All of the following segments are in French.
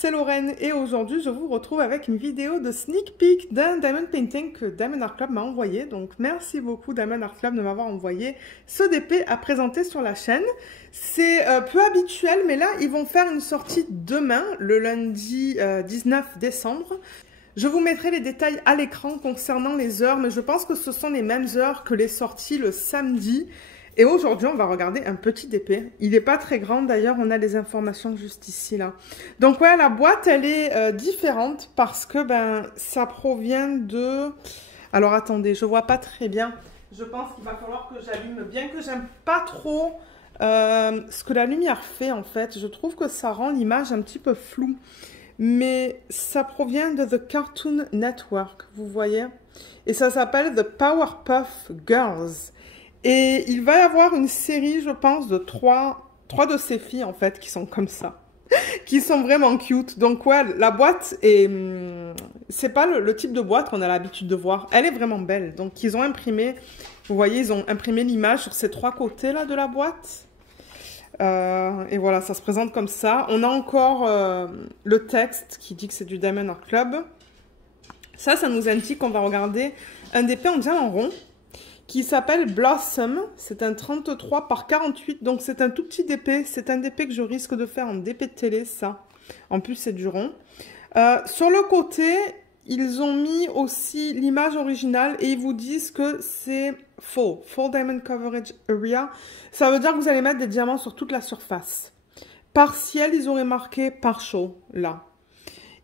c'est Lorraine et aujourd'hui je vous retrouve avec une vidéo de sneak peek d'un Diamond Painting que Diamond Art Club m'a envoyé. Donc merci beaucoup Diamond Art Club de m'avoir envoyé ce DP à présenter sur la chaîne. C'est peu habituel mais là ils vont faire une sortie demain, le lundi 19 décembre. Je vous mettrai les détails à l'écran concernant les heures, mais je pense que ce sont les mêmes heures que les sorties le samedi. Et aujourd'hui, on va regarder un petit DP. Il n'est pas très grand, d'ailleurs, on a les informations juste ici, là. Donc, ouais, la boîte, elle est différente parce que, ça provient de... Alors, attendez, je vois pas très bien. Je pense qu'il va falloir que j'allume, bien que j'aime pas trop ce que la lumière fait, en fait. Je trouve que ça rend l'image un petit peu floue. Mais ça provient de The Cartoon Network, vous voyez. Et ça s'appelle The Powerpuff Girls. Et il va y avoir une série, je pense, de trois de ces filles, en fait, qui sont comme ça. Qui sont vraiment cute. Donc, ouais, la boîte est... c'est pas le type de boîte qu'on a l'habitude de voir. Elle est vraiment belle. Donc, ils ont imprimé... Vous voyez, ils ont imprimé l'image sur ces trois côtés-là de la boîte. Et voilà, ça se présente comme ça. On a encore le texte qui dit que c'est du Diamond Art Club. Ça nous indique qu'on va regarder un DP en diamant rond qui s'appelle Blossom. C'est un 33 par 48, donc c'est un tout petit DP. C'est un DP que je risque de faire en DP de télé, ça. En plus, c'est du rond. Sur le côté, ils ont mis aussi l'image originale et ils vous disent que c'est full diamond coverage area. Ça veut dire que vous allez mettre des diamants sur toute la surface. Partiel, ils auraient marqué partial, là.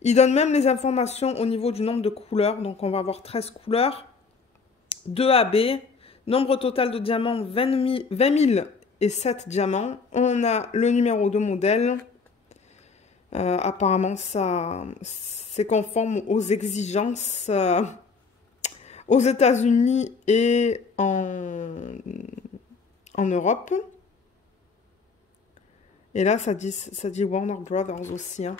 Ils donnent même les informations au niveau du nombre de couleurs. Donc, on va avoir 13 couleurs. 2 AB. Nombre total de diamants, 20 007 diamants. On a le numéro de modèle. Apparemment, c'est conforme aux exigences aux États-Unis et en Europe. Et là, ça dit Warner Brothers aussi. Hein.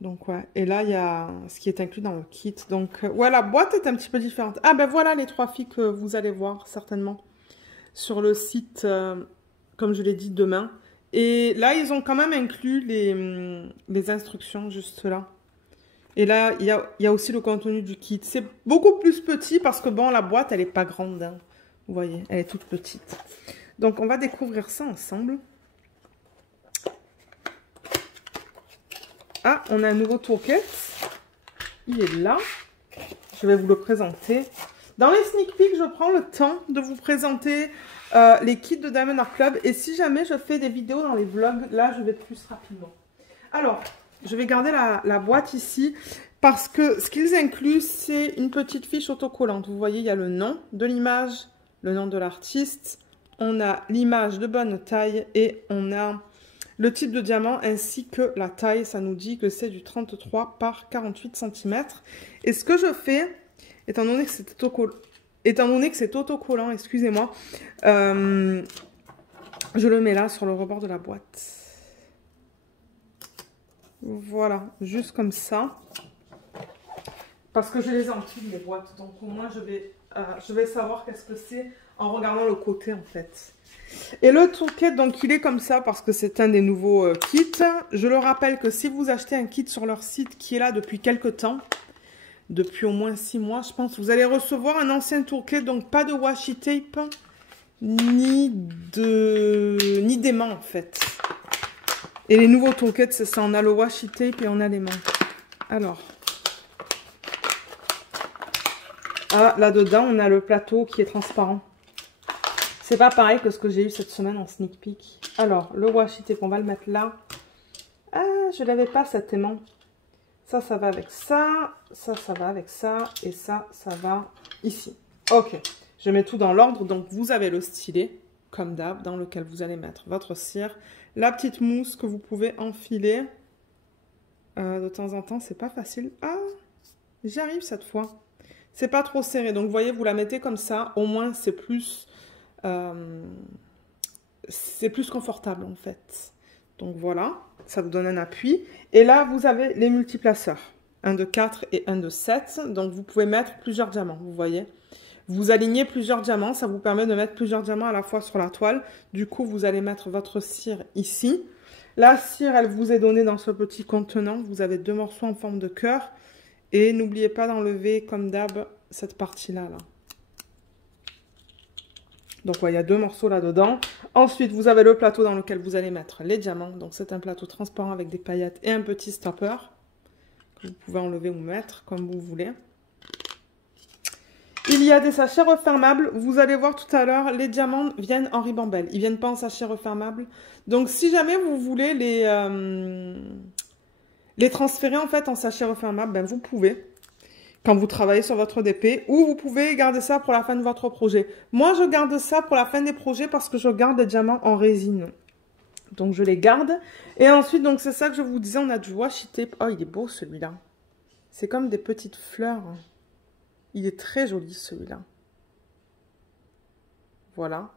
Donc, ouais. Et là, il y a ce qui est inclus dans le kit. Donc, ouais, la boîte est un petit peu différente. Ah, ben voilà les trois filles que vous allez voir, certainement, sur le site, comme je l'ai dit, demain. Et là, ils ont quand même inclus les instructions, juste là. Et là, il y a aussi le contenu du kit. C'est beaucoup plus petit parce que, bon, la boîte, elle n'est pas grande. Hein. Vous voyez, elle est toute petite. Donc, on va découvrir ça ensemble. Ah, on a un nouveau toolkit. Il est là. Je vais vous le présenter. Dans les sneak peeks, je prends le temps de vous présenter les kits de Diamond Art Club. Et si jamais je fais des vidéos dans les vlogs, là, je vais plus rapidement. Alors, je vais garder la boîte ici parce que ce qu'ils incluent, c'est une petite fiche autocollante. Vous voyez, il y a le nom de l'image, le nom de l'artiste. On a l'image de bonne taille et on a le type de diamant ainsi que la taille. Ça nous dit que c'est du 33 par 48 cm. Et ce que je fais, étant donné que c'est autocollant, excusez-moi, je le mets là sur le rebord de la boîte. Voilà, juste comme ça. Parce que je les ai emplies, les boîtes. Donc au moins, je vais savoir qu'est-ce que c'est en regardant le côté, en fait. Et le toolkit, donc il est comme ça parce que c'est un des nouveaux kits. Je le rappelle que si vous achetez un kit sur leur site qui est là depuis quelques temps, depuis au moins 6 mois, je pense, vous allez recevoir un ancien toolkit. Donc pas de washi tape, ni d'aimant, en fait. Et les nouveaux toolkits, c'est ça. On a le washi tape et on a l'aimant. Alors. Ah, là-dedans, on a le plateau qui est transparent. C'est pas pareil que ce que j'ai eu cette semaine en sneak peek. Alors, le washi tape, on va le mettre là. Ah, je l'avais pas cet aimant. Ça va avec ça. Ça va avec ça. Et ça va ici. Ok. Je mets tout dans l'ordre. Donc, vous avez le stylet, comme d'hab, dans lequel vous allez mettre votre cire. La petite mousse que vous pouvez enfiler. De temps en temps, c'est pas facile. Ah, j'y arrive cette fois. C'est pas trop serré. Donc, vous voyez, vous la mettez comme ça. Au moins, c'est plus confortable, en fait. Donc, voilà. Ça vous donne un appui. Et là, vous avez les multiplaceurs. Un de 4 et un de 7. Donc, vous pouvez mettre plusieurs diamants, vous voyez. Vous alignez plusieurs diamants. Ça vous permet de mettre plusieurs diamants à la fois sur la toile. Du coup, vous allez mettre votre cire ici. La cire, elle vous est donnée dans ce petit contenant. Vous avez 2 morceaux en forme de cœur. Et n'oubliez pas d'enlever, comme d'hab, cette partie-là. Là. Donc, ouais, il y a 2 morceaux là-dedans. Ensuite, vous avez le plateau dans lequel vous allez mettre les diamants. Donc, c'est un plateau transparent avec des paillettes et un petit stopper. Que vous pouvez enlever ou mettre comme vous voulez. Il y a des sachets refermables. Vous allez voir tout à l'heure, les diamants viennent en ribambelle. Ils ne viennent pas en sachet refermable. Donc, si jamais vous voulez les transférer en fait en sachet refermable, ben, vous pouvez. Quand vous travaillez sur votre DP. Ou vous pouvez garder ça pour la fin de votre projet. Moi, je garde ça pour la fin des projets parce que je garde les diamants en résine. Donc, je les garde. Et ensuite, donc c'est ça que je vous disais, on a du washi tape. Oh, il est beau celui-là. C'est comme des petites fleurs. Il est très joli celui-là. Voilà.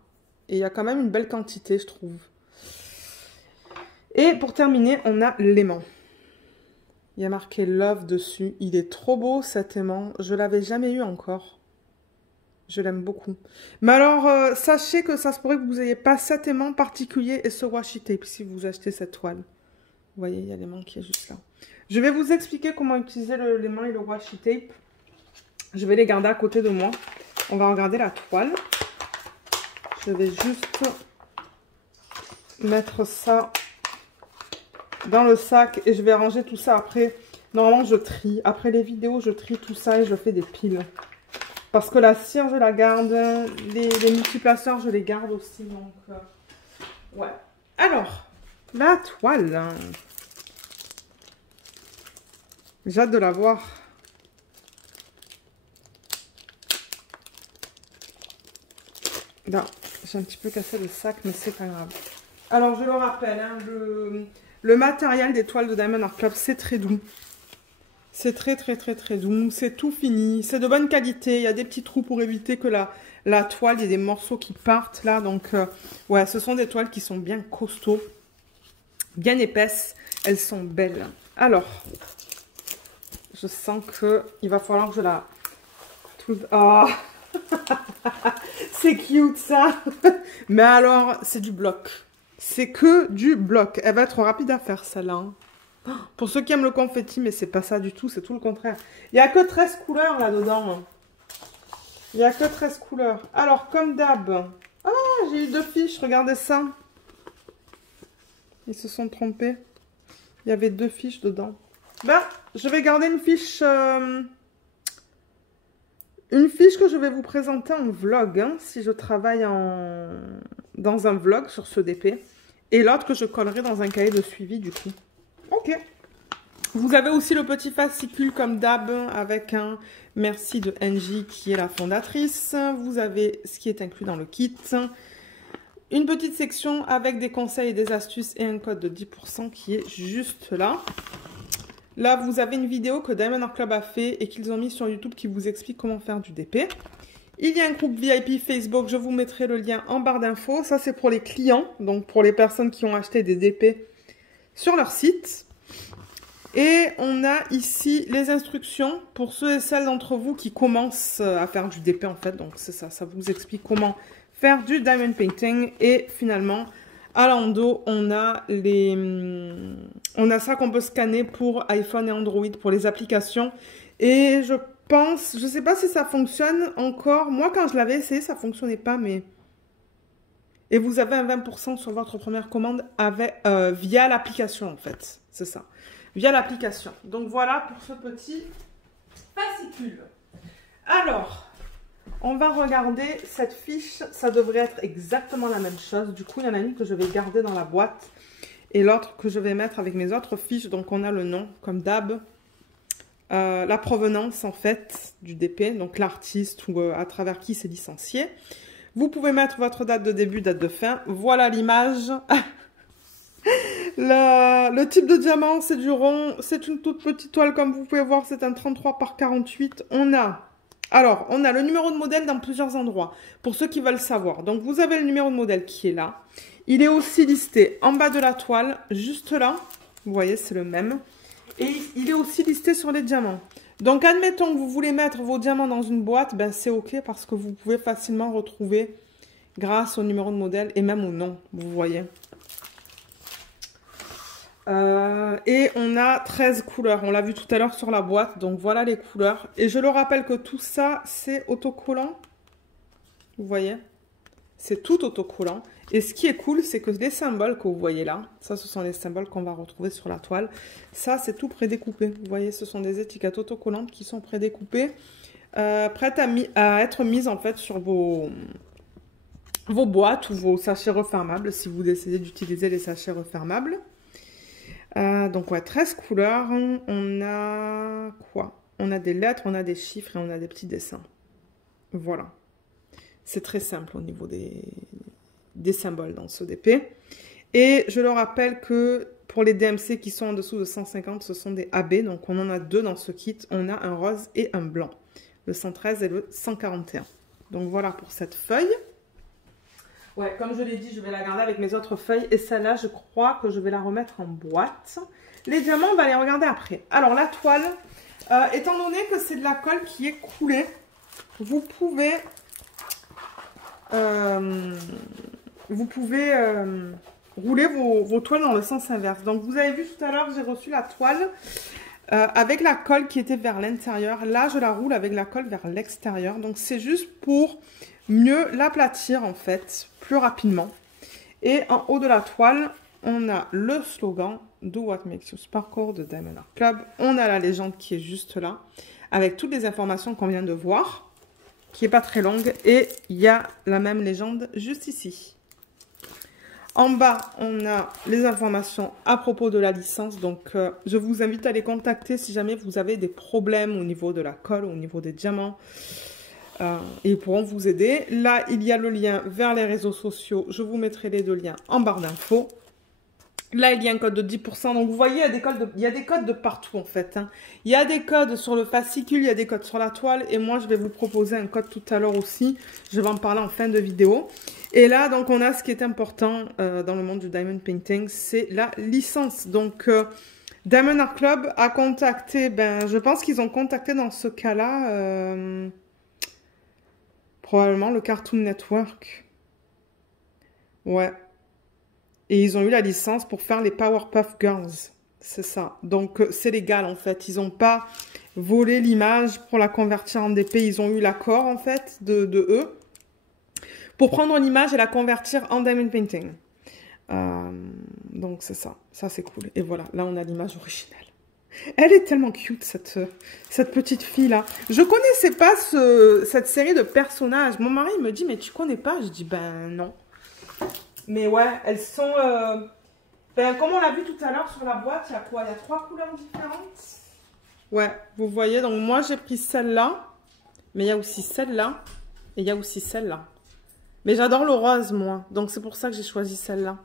Et il y a quand même une belle quantité, je trouve. Et pour terminer, on a l'aimant. Il y a marqué Love dessus. Il est trop beau cet aimant. Je ne l'avais jamais eu encore. Je l'aime beaucoup. Mais alors, sachez que ça se pourrait que vous n'ayez pas cet aimant particulier et ce washi tape si vous achetez cette toile. Vous voyez, il y a l'aimant qui est juste là. Je vais vous expliquer comment utiliser l'aimant et le washi tape. Je vais les garder à côté de moi. On va regarder la toile. Je vais juste mettre ça dans le sac et je vais ranger tout ça après. Normalement, je trie. Après les vidéos, je trie tout ça et je fais des piles. Parce que la cire, je la garde. Les multiplaceurs, je les garde aussi. Donc, ouais. Alors, la toile. J'ai hâte de la voir. Là, j'ai un petit peu cassé le sac, mais c'est pas grave. Alors, je le rappelle, hein, le matériel des toiles de Diamond Art Club, c'est très doux. C'est très doux. C'est tout fini. C'est de bonne qualité. Il y a des petits trous pour éviter que la toile, il y ait des morceaux qui partent là. Donc, ouais, ce sont des toiles qui sont bien costauds, bien épaisses. Elles sont belles. Alors, je sens qu'il va falloir que je la... Oh. C'est cute ça. Mais alors, c'est du bloc. C'est que du bloc. Elle va être rapide à faire celle-là. Hein. Pour ceux qui aiment le confetti, mais c'est pas ça du tout, c'est tout le contraire. Il n'y a que 13 couleurs là-dedans. Il n'y a que 13 couleurs. Alors, comme d'hab. Ah, j'ai eu 2 fiches, regardez ça. Ils se sont trompés. Il y avait 2 fiches dedans. Ben, je vais garder une fiche... Une fiche que je vais vous présenter en vlog, hein, si je travaille dans un vlog sur ce DP. Et l'autre que je collerai dans un cahier de suivi du coup. Ok. Vous avez aussi le petit fascicule comme d'hab avec un merci de NJ qui est la fondatrice. Vous avez ce qui est inclus dans le kit. Une petite section avec des conseils et des astuces et un code de 10% qui est juste là. Là, vous avez une vidéo que Diamond Art Club a fait et qu'ils ont mis sur YouTube qui vous explique comment faire du DP. Il y a un groupe VIP Facebook, je vous mettrai le lien en barre d'infos. Ça, c'est pour les clients, donc pour les personnes qui ont acheté des DP sur leur site. Et on a ici les instructions pour ceux et celles d'entre vous qui commencent à faire du DP en fait. Donc c'est ça, ça vous explique comment faire du diamond painting. Et finalement... à l'endos, on a ça qu'on peut scanner pour iPhone et Android pour les applications. Et je pense, je sais pas si ça fonctionne encore. Moi, quand je l'avais essayé, ça fonctionnait pas, mais... Et vous avez un 20% sur votre première commande via l'application, en fait. C'est ça. Via l'application. Donc voilà pour ce petit fascicule. Alors... on va regarder cette fiche, ça devrait être exactement la même chose. Du coup, il y en a une que je vais garder dans la boîte et l'autre que je vais mettre avec mes autres fiches. Donc, on a le nom, comme d'hab, la provenance, en fait, du DP, donc l'artiste ou à travers qui c'est licencié. Vous pouvez mettre votre date de début, date de fin. Voilà l'image. Le type de diamant, c'est du rond. C'est une toute petite toile, comme vous pouvez voir, c'est un 33 par 48. Alors, on a le numéro de modèle dans plusieurs endroits, pour ceux qui veulent savoir. Donc, vous avez le numéro de modèle qui est là. Il est aussi listé en bas de la toile, juste là. Vous voyez, c'est le même. Et il est aussi listé sur les diamants. Donc, admettons que vous voulez mettre vos diamants dans une boîte, ben c'est OK parce que vous pouvez facilement retrouver grâce au numéro de modèle et même au nom, vous voyez. Et on a 13 couleurs. On l'a vu tout à l'heure sur la boîte. Donc voilà les couleurs. Et je le rappelle que tout ça, c'est autocollant. Vous voyez? C'est tout autocollant. Et ce qui est cool, c'est que les symboles que vous voyez là, ça, ce sont les symboles qu'on va retrouver sur la toile. Ça, c'est tout prédécoupé. Vous voyez, ce sont des étiquettes autocollantes qui sont prédécoupées, prêtes à être mises en fait sur vos boîtes ou vos sachets refermables, si vous décidez d'utiliser les sachets refermables. Donc, ouais, 13 couleurs. On a quoi? On a des lettres, on a des chiffres et on a des petits dessins. Voilà. C'est très simple au niveau des symboles dans ce DP. Et je le rappelle que pour les DMC qui sont en dessous de 150, ce sont des AB. Donc, on en a deux dans ce kit. On a un rose et un blanc. Le 113 et le 141. Donc, voilà pour cette feuille. Ouais, comme je l'ai dit, je vais la garder avec mes autres feuilles. Et celle-là, je crois que je vais la remettre en boîte. Les diamants, on va les regarder après. Alors, la toile, étant donné que c'est de la colle qui est coulée, vous pouvez rouler vos toiles dans le sens inverse. Donc, vous avez vu tout à l'heure, j'ai reçu la toile avec la colle qui était vers l'intérieur. Là, je la roule avec la colle vers l'extérieur. Donc, c'est juste pour mieux l'aplatir, en fait, plus rapidement. Et en haut de la toile, on a le slogan « Do what makes you sparkle » de Diamond Art Club. On a la légende qui est juste là, avec toutes les informations qu'on vient de voir, qui n'est pas très longue. Et il y a la même légende juste ici. En bas, on a les informations à propos de la licence. Donc, je vous invite à les contacter si jamais vous avez des problèmes au niveau de la colle, au niveau des diamants. Ils pourront vous aider. Là, il y a le lien vers les réseaux sociaux. Je vous mettrai les deux liens en barre d'infos. Là, il y a un code de 10%. Donc, vous voyez, il y a des codes de partout, en fait. Hein. Il y a des codes sur le fascicule, il y a des codes sur la toile. Et moi, je vais vous proposer un code tout à l'heure aussi. Je vais en parler en fin de vidéo. Et là, donc, on a ce qui est important dans le monde du diamond painting, c'est la licence. Donc, Diamond Art Club a contacté, je pense qu'ils ont contacté dans ce cas-là... probablement le Cartoon Network. Ouais. Et ils ont eu la licence pour faire les Powerpuff Girls. C'est ça. Donc, c'est légal, en fait. Ils n'ont pas volé l'image pour la convertir en DP. Ils ont eu l'accord, en fait, de eux. Pour prendre l'image et la convertir en Diamond Painting. Donc, c'est ça. Ça, c'est cool. Et voilà. Là, on a l'image originale. Elle est tellement cute, cette petite fille-là. Je connaissais pas cette série de personnages. Mon mari me dit, mais tu connais pas? Je dis, ben non. Mais ouais, elles sont... comme on l'a vu tout à l'heure sur la boîte, il y a quoi? Il y a 3 couleurs différentes. Ouais, vous voyez, donc moi j'ai pris celle-là. Mais il y a aussi celle-là. Et il y a aussi celle-là. Mais j'adore le rose, moi. Donc c'est pour ça que j'ai choisi celle-là.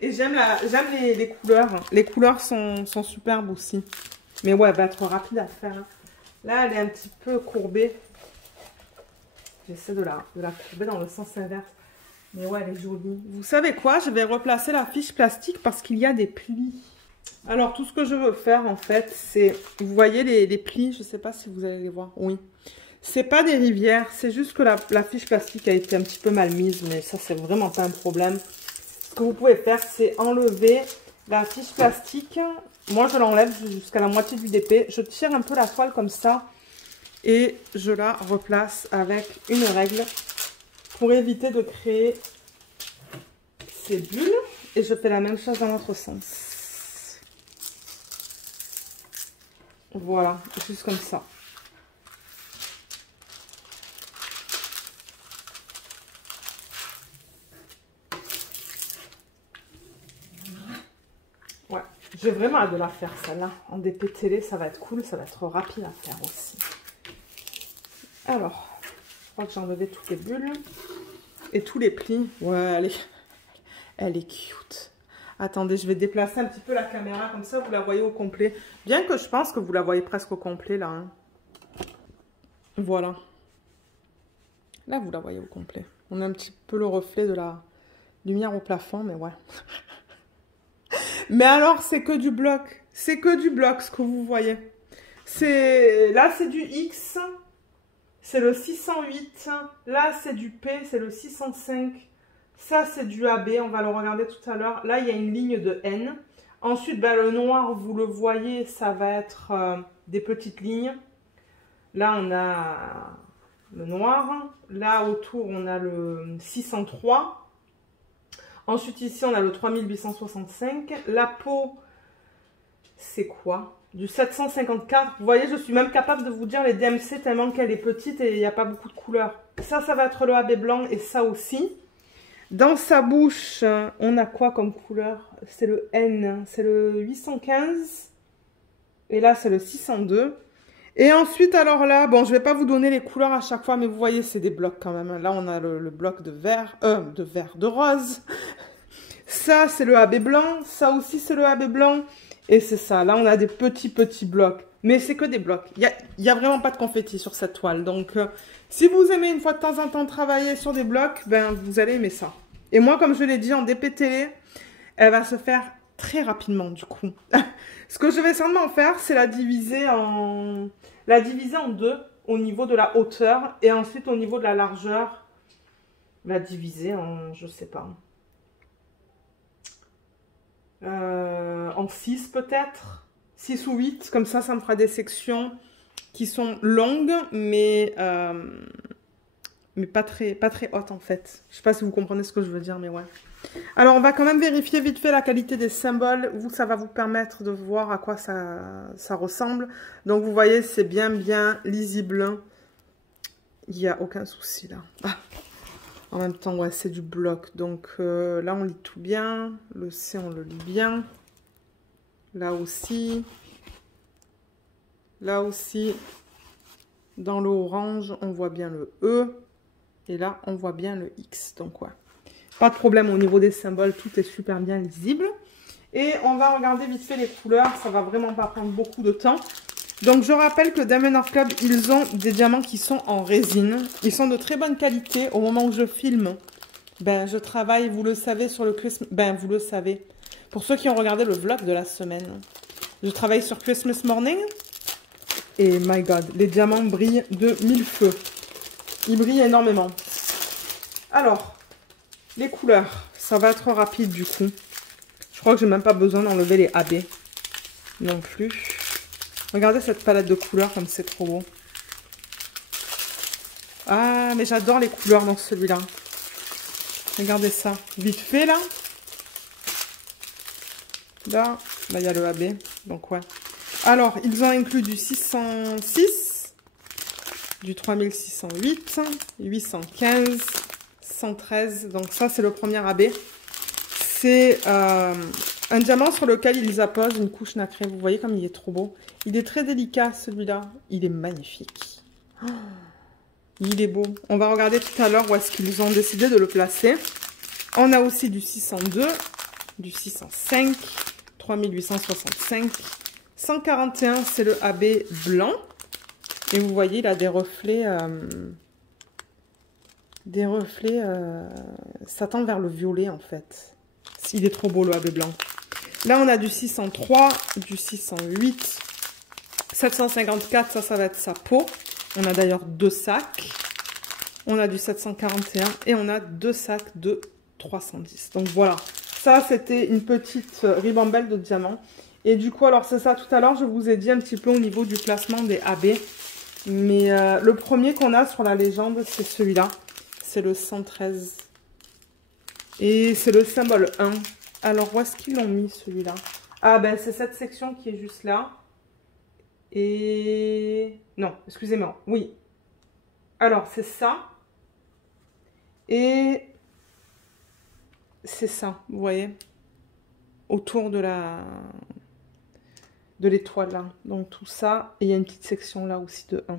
Et j'aime les couleurs. Les couleurs sont superbes aussi. Mais ouais, elle va être rapide à faire. Là, elle est un petit peu courbée. J'essaie de la courber dans le sens inverse. Mais ouais, elle est jolie. Vous savez quoi? Je vais replacer la fiche plastique parce qu'il y a des plis. Alors, tout ce que je veux faire, en fait, c'est... Vous voyez les plis? Je ne sais pas si vous allez les voir. Oui. C'est pas des rivières. C'est juste que la fiche plastique a été un petit peu mal mise. Mais ça, c'est vraiment pas un problème. Ce que vous pouvez faire, c'est enlever la fiche plastique. Moi, je l'enlève jusqu'à la moitié du DP. Je tire un peu la toile comme ça et je la replace avec une règle pour éviter de créer ces bulles. Et je fais la même chose dans l'autre sens. Voilà, juste comme ça. Ouais, j'ai vraiment hâte de la faire celle-là. En DP télé, ça va être cool, ça va être rapide à faire aussi. Alors, je crois que j'ai enlevé toutes les bulles et tous les plis. Ouais, elle est cute. Attendez, je vais déplacer un petit peu la caméra, comme ça vous la voyez au complet. Bien que je pense que vous la voyez presque au complet là. Hein. Voilà. Là, vous la voyez au complet. On a un petit peu le reflet de la lumière au plafond, mais ouais. Mais alors, c'est que du bloc. C'est que du bloc, ce que vous voyez. Là, c'est du X. C'est le 608. Là, c'est du P. C'est le 605. Ça, c'est du AB, on va le regarder tout à l'heure. Là, il y a une ligne de N. Ensuite, ben, le noir, vous le voyez, ça va être des petites lignes. Là, on a le noir. Là, autour, on a le 603. Ensuite, ici, on a le 3865. La peau, c'est quoi? Du 754. Vous voyez, je suis même capable de vous dire les DMC tellement qu'elle est petite et il n'y a pas beaucoup de couleurs. Ça va être le AB blanc et ça aussi. Dans sa bouche, on a quoi comme couleur? C'est le N, c'est le 815. Et là, c'est le 602. Et ensuite, alors là, bon, je ne vais pas vous donner les couleurs à chaque fois, mais vous voyez, c'est des blocs quand même. Là, on a le bloc de vert, de rose. Ça, c'est le AB blanc. Ça aussi, c'est le AB blanc. Et c'est ça. Là, on a des petits blocs. Mais c'est que des blocs. Il y a vraiment pas de confetti sur cette toile. Donc, si vous aimez une fois de temps en temps travailler sur des blocs, ben, vous allez aimer ça. Et moi, comme je l'ai dit, en DP télé, elle va se faire très rapidement, du coup. Ce que je vais certainement faire, c'est la diviser en deux au niveau de la hauteur. Et ensuite, au niveau de la largeur, la diviser en, je sais pas, en 6 peut-être. 6 ou 8, comme ça me fera des sections qui sont longues, mais pas très hautes en fait. Je sais pas si vous comprenez ce que je veux dire, mais ouais. Alors, on va quand même vérifier vite fait la qualité des symboles. Ça va vous permettre de voir à quoi ça ressemble. Donc, vous voyez, c'est bien lisible. Il n'y a aucun souci là. Ah. En même temps, ouais, c'est du bloc. Donc, là, on lit tout bien. Le C, on le lit bien. Là aussi. Là aussi. Dans le orange, on voit bien le E. Et là, on voit bien le X. Donc, ouais. Pas de problème au niveau des symboles. Tout est super bien lisible. Et on va regarder vite fait les couleurs. Ça va vraiment pas prendre beaucoup de temps. Donc, je rappelle que Diamond Art Club, ils ont des diamants qui sont en résine. Ils sont de très bonne qualité. Au moment où je filme, ben, je travaille, vous le savez, sur le Christmas... Ben, vous le savez. Pour ceux qui ont regardé le vlog de la semaine, je travaille sur Christmas Morning. Et my God, les diamants brillent de mille feux. Ils brillent énormément. Alors, les couleurs, ça va être rapide du coup. Je crois que j'ai même pas besoin d'enlever les AB non plus. Regardez cette palette de couleurs comme c'est trop beau. Ah, mais j'adore les couleurs dans celui-là. Regardez ça. Vite fait là. Là, il y a le AB. Donc, ouais. Alors, ils ont inclus du 606, du 3608, 815, 113. Donc, ça, c'est le premier AB. C'est un diamant sur lequel ils apposent une couche nacrée. Vous voyez comme il est trop beau. Il est très délicat, celui-là. Il est magnifique. Oh, il est beau. On va regarder tout à l'heure où est-ce qu'ils ont décidé de le placer. On a aussi du 602, du 605, 3865, 141, c'est le AB blanc. Et vous voyez, il a des reflets... ça tend vers le violet, en fait. Il est trop beau, le AB blanc. Là, on a du 603, du 608, 754, ça va être sa peau. On a d'ailleurs 2 sacs. On a du 741 et on a 2 sacs de 310. Donc voilà, ça c'était une petite ribambelle de diamants. Et du coup, alors c'est ça, tout à l'heure je vous ai dit un petit peu au niveau du placement des AB. Mais le premier qu'on a sur la légende, c'est celui-là. C'est le 113. Et c'est le symbole 1. Alors où est-ce qu'ils l'ont mis celui-là? Ah ben c'est cette section qui est juste là. Et... non, excusez-moi, oui. Alors c'est ça. Et... c'est ça, vous voyez, autour de l'étoile là. Donc tout ça, et il y a une petite section là aussi de 1.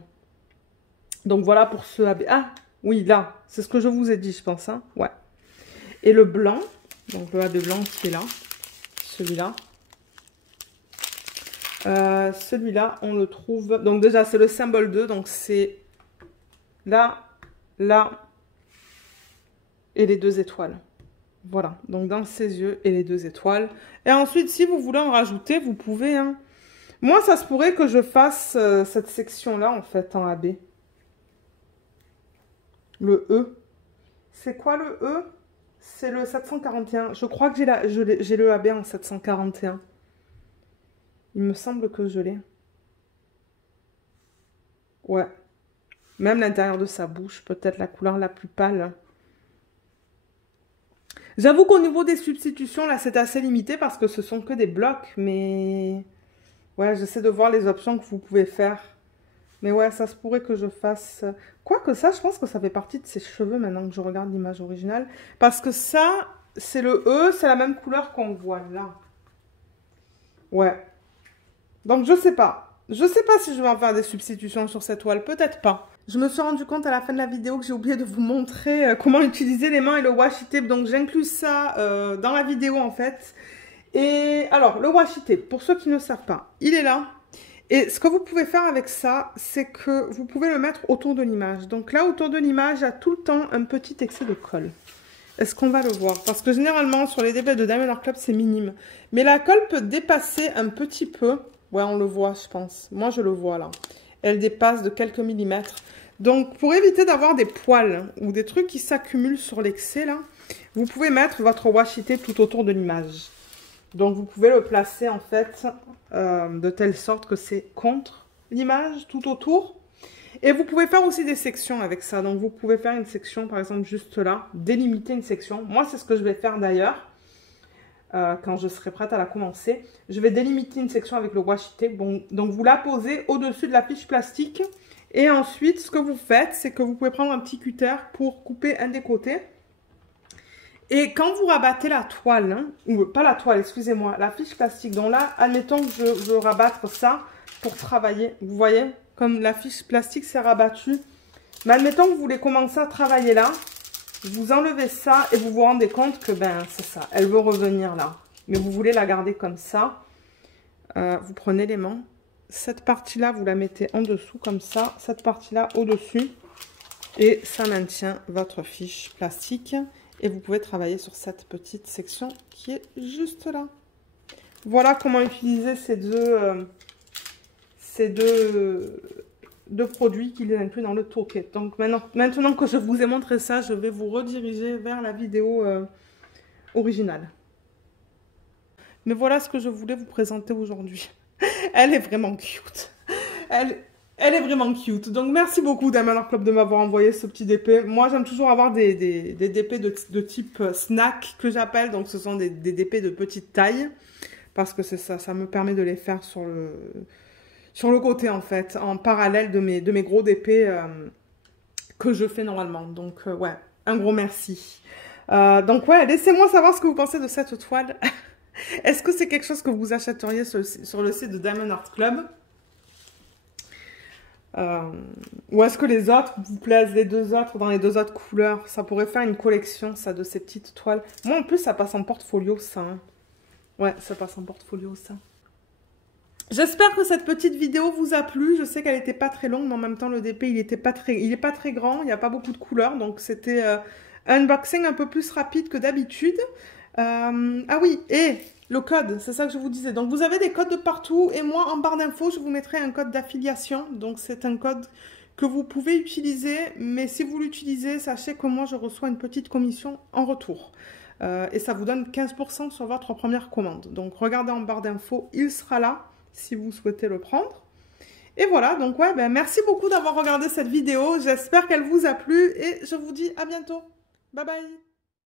Donc voilà pour ce AB. Ah oui, là, c'est ce que je vous ai dit, je pense, hein. Ouais. Et le blanc, donc le AB blanc qui est là, celui-là. Celui-là, on le trouve, donc déjà c'est le symbole 2, donc c'est là, là, et les 2 étoiles. Voilà, donc dans ses yeux et les 2 étoiles. Et ensuite, si vous voulez en rajouter, vous pouvez. Hein. Moi, ça se pourrait que je fasse cette section-là, en fait, en AB. Le E. C'est quoi le E? C'est le 741. Je crois que j'ai le AB en 741. Il me semble que je l'ai. Ouais. Même l'intérieur de sa bouche, peut-être la couleur la plus pâle. J'avoue qu'au niveau des substitutions, là, c'est assez limité parce que ce sont que des blocs, mais... Ouais, j'essaie de voir les options que vous pouvez faire. Mais ouais, ça se pourrait que je fasse... Quoique ça, je pense que ça fait partie de ses cheveux maintenant que je regarde l'image originale. Parce que ça, c'est le E, c'est la même couleur qu'on voit là. Ouais. Donc, je sais pas. Je sais pas si je vais en faire des substitutions sur cette toile, peut-être pas. Je me suis rendu compte à la fin de la vidéo que j'ai oublié de vous montrer comment utiliser les mains et le washi tape. Donc, j'inclus ça dans la vidéo en fait. Et alors, le washi tape, pour ceux qui ne savent pas, il est là. Et ce que vous pouvez faire avec ça, c'est que vous pouvez le mettre autour de l'image. Donc là, autour de l'image, il y a tout le temps un petit excès de colle. Est-ce qu'on va le voir? Parce que généralement, sur les DP de Diamond Art Club, c'est minime. Mais la colle peut dépasser un petit peu. Ouais, on le voit, je pense. Moi, je le vois là. Elle dépasse de quelques millimètres. Donc, pour éviter d'avoir des poils ou des trucs qui s'accumulent sur l'excès, là, vous pouvez mettre votre washi tape tout autour de l'image. Donc, vous pouvez le placer, en fait, de telle sorte que c'est contre l'image, tout autour. Et vous pouvez faire aussi des sections avec ça. Donc, vous pouvez faire une section, par exemple, juste là, délimiter une section. Moi, c'est ce que je vais faire d'ailleurs. Quand je serai prête à la commencer. Je vais délimiter une section avec le washi tape. Bon, donc, vous la posez au-dessus de la fiche plastique. Et ensuite, ce que vous faites, c'est que vous pouvez prendre un petit cutter pour couper un des côtés. Et quand vous rabattez la toile, hein, ou pas la toile, excusez-moi, la fiche plastique. Donc là, admettons que je veux rabattre ça pour travailler. Vous voyez, comme la fiche plastique s'est rabattue. Mais admettons que vous voulez commencer à travailler là. Vous enlevez ça et vous vous rendez compte que, ben, c'est ça. Elle veut revenir là. Mais vous voulez la garder comme ça. Vous prenez l'aimant. Cette partie-là, vous la mettez en dessous comme ça. Cette partie-là au-dessus. Et ça maintient votre fiche plastique. Et vous pouvez travailler sur cette petite section qui est juste là. Voilà comment utiliser ces deux produits qu'il inclut dans le toolkit. Donc maintenant que je vous ai montré ça, je vais vous rediriger vers la vidéo originale. Mais voilà ce que je voulais vous présenter aujourd'hui. Elle est vraiment cute. Elle est vraiment cute. Donc merci beaucoup Diamond Art Club de m'avoir envoyé ce petit DP. Moi j'aime toujours avoir des DP de type snack que j'appelle. Donc ce sont des DP de petite taille. Parce que c'est ça, ça me permet de les faire sur le côté en fait, en parallèle de mes gros DP que je fais normalement. Donc ouais, un gros merci. Donc ouais, laissez-moi savoir ce que vous pensez de cette toile. Est-ce que c'est quelque chose que vous achèteriez sur le site de Diamond Art Club? Ou est-ce que les autres vous plaisent, les deux autres, dans les deux autres couleurs? Ça pourrait faire une collection, ça, de ces petites toiles. Moi, en plus, ça passe en portfolio, ça. Hein. Ouais, ça passe en portfolio, ça. J'espère que cette petite vidéo vous a plu. Je sais qu'elle n'était pas très longue, mais en même temps, le DP, il n'est pas très grand. Il n'y a pas beaucoup de couleurs, donc c'était un unboxing un peu plus rapide que d'habitude. Ah oui, et le code, c'est ça que je vous disais. Donc, vous avez des codes de partout. Et moi, en barre d'infos, je vous mettrai un code d'affiliation. Donc, c'est un code que vous pouvez utiliser. Mais si vous l'utilisez, sachez que moi, je reçois une petite commission en retour. Et ça vous donne 15% sur votre première commande. Donc, regardez en barre d'infos, il sera là si vous souhaitez le prendre. Et voilà, donc ouais, ben, merci beaucoup d'avoir regardé cette vidéo. J'espère qu'elle vous a plu et je vous dis à bientôt. Bye bye.